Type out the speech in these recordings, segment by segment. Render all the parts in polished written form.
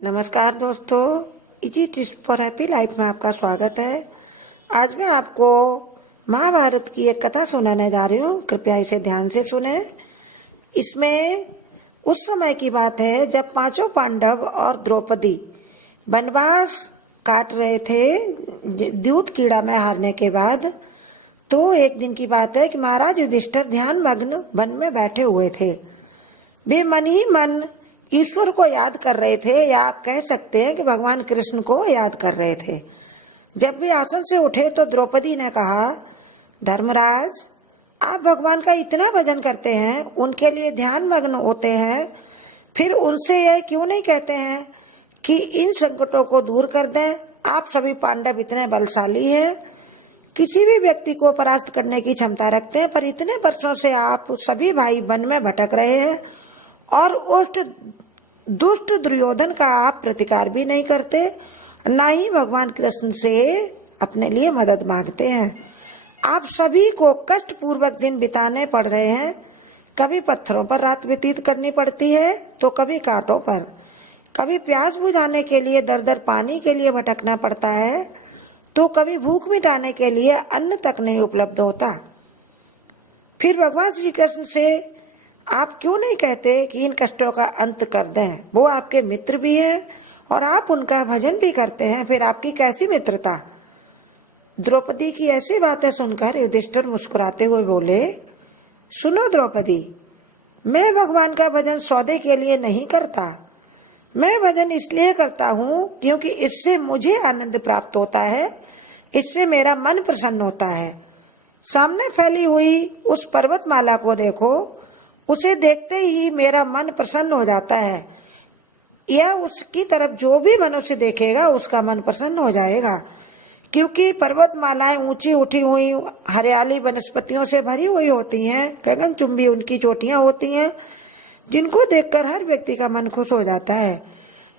नमस्कार दोस्तों, easy tips for happy life में आपका स्वागत है। आज मैं आपको महाभारत की एक कथा सुनाने जा रही हूँ। कृपया इसे ध्यान से सुने। इसमें उस समय की बात है जब पांचों पांडव और द्रौपदी वनवास काट रहे थे द्यूत कीड़ा में हारने के बाद। तो एक दिन की बात है कि महाराज युधिष्ठिर ध्यान मग्न वन में बैठे हुए थे। वे मन ही मन ईश्वर को याद कर रहे थे, या आप कह सकते हैं कि भगवान कृष्ण को याद कर रहे थे। जब वे आसन से उठे तो द्रौपदी ने कहा, धर्मराज, आप भगवान का इतना भजन करते हैं, उनके लिए ध्यान मग्न होते हैं, फिर उनसे यह क्यों नहीं कहते हैं कि इन संकटों को दूर कर दें। आप सभी पांडव इतने बलशाली हैं, किसी भी व्यक्ति को परास्त करने की क्षमता रखते हैं, पर इतने वर्षों से आप सभी भाई वन में भटक रहे हैं और उस दुष्ट दुर्योधन का आप प्रतिकार भी नहीं करते, ना ही भगवान कृष्ण से अपने लिए मदद मांगते हैं। आप सभी को कष्ट पूर्वक दिन बिताने पड़ रहे हैं। कभी पत्थरों पर रात व्यतीत करनी पड़ती है, तो कभी कांटों पर, कभी प्यास बुझाने के लिए दर दर पानी के लिए भटकना पड़ता है, तो कभी भूख मिटाने के लिए अन्न तक नहीं उपलब्ध होता। फिर भगवान श्री कृष्ण से आप क्यों नहीं कहते कि इन कष्टों का अंत कर दें। वो आपके मित्र भी हैं और आप उनका भजन भी करते हैं, फिर आपकी कैसी मित्रता। द्रौपदी की ऐसी बातें सुनकर युधिष्ठिर मुस्कुराते हुए बोले, सुनो द्रौपदी, मैं भगवान का भजन सौदे के लिए नहीं करता। मैं भजन इसलिए करता हूँ क्योंकि इससे मुझे आनंद प्राप्त होता है, इससे मेरा मन प्रसन्न होता है। सामने फैली हुई उस पर्वतमाला को देखो, उसे देखते ही मेरा मन प्रसन्न हो जाता है, या उसकी तरफ जो भी मनुष्य देखेगा उसका मन प्रसन्न हो जाएगा। क्योंकि पर्वतमालाएं ऊंची उठी हुई हरियाली वनस्पतियों से भरी हुई होती हैं, गगनचुंबी उनकी चोटियां होती हैं, जिनको देखकर हर व्यक्ति का मन खुश हो जाता है।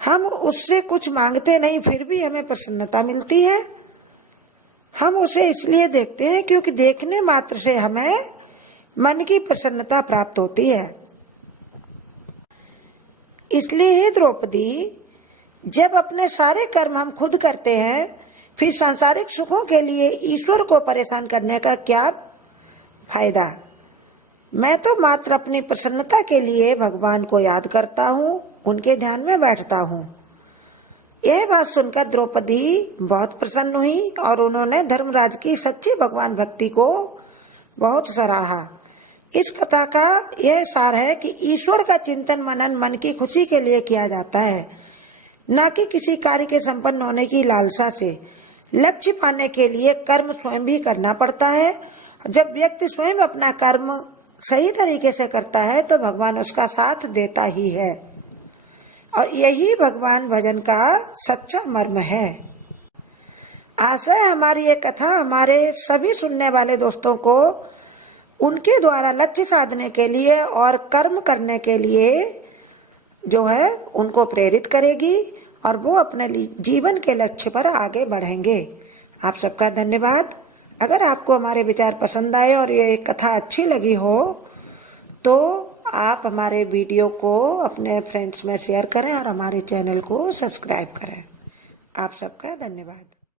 हम उससे कुछ मांगते नहीं, फिर भी हमें प्रसन्नता मिलती है। हम उसे इसलिए देखते हैं क्योंकि देखने मात्र से हमें मन की प्रसन्नता प्राप्त होती है। इसलिए द्रौपदी, जब अपने सारे कर्म हम खुद करते हैं, फिर सांसारिक सुखों के लिए ईश्वर को परेशान करने का क्या फायदा। मैं तो मात्र अपनी प्रसन्नता के लिए भगवान को याद करता हूँ, उनके ध्यान में बैठता हूँ। यह बात सुनकर द्रौपदी बहुत प्रसन्न हुई और उन्होंने धर्मराज की सच्ची भगवान भक्ति को बहुत सराहा। इस कथा का यह सार है कि ईश्वर का चिंतन मनन मन की खुशी के लिए किया जाता है, न कि किसी कार्य के संपन्न होने की लालसा से। लक्ष्य पाने के लिए कर्म स्वयं भी करना पड़ता है। जब व्यक्ति स्वयं अपना कर्म सही तरीके से करता है तो भगवान उसका साथ देता ही है, और यही भगवान भजन का सच्चा मर्म है। आशा है हमारी ये कथा हमारे सभी सुनने वाले दोस्तों को उनके द्वारा लक्ष्य साधने के लिए और कर्म करने के लिए जो है उनको प्रेरित करेगी, और वो अपने जीवन के लक्ष्य पर आगे बढ़ेंगे। आप सबका धन्यवाद। अगर आपको हमारे विचार पसंद आए और ये कथा अच्छी लगी हो तो आप हमारे वीडियो को अपने फ्रेंड्स में शेयर करें और हमारे चैनल को सब्सक्राइब करें। आप सबका धन्यवाद।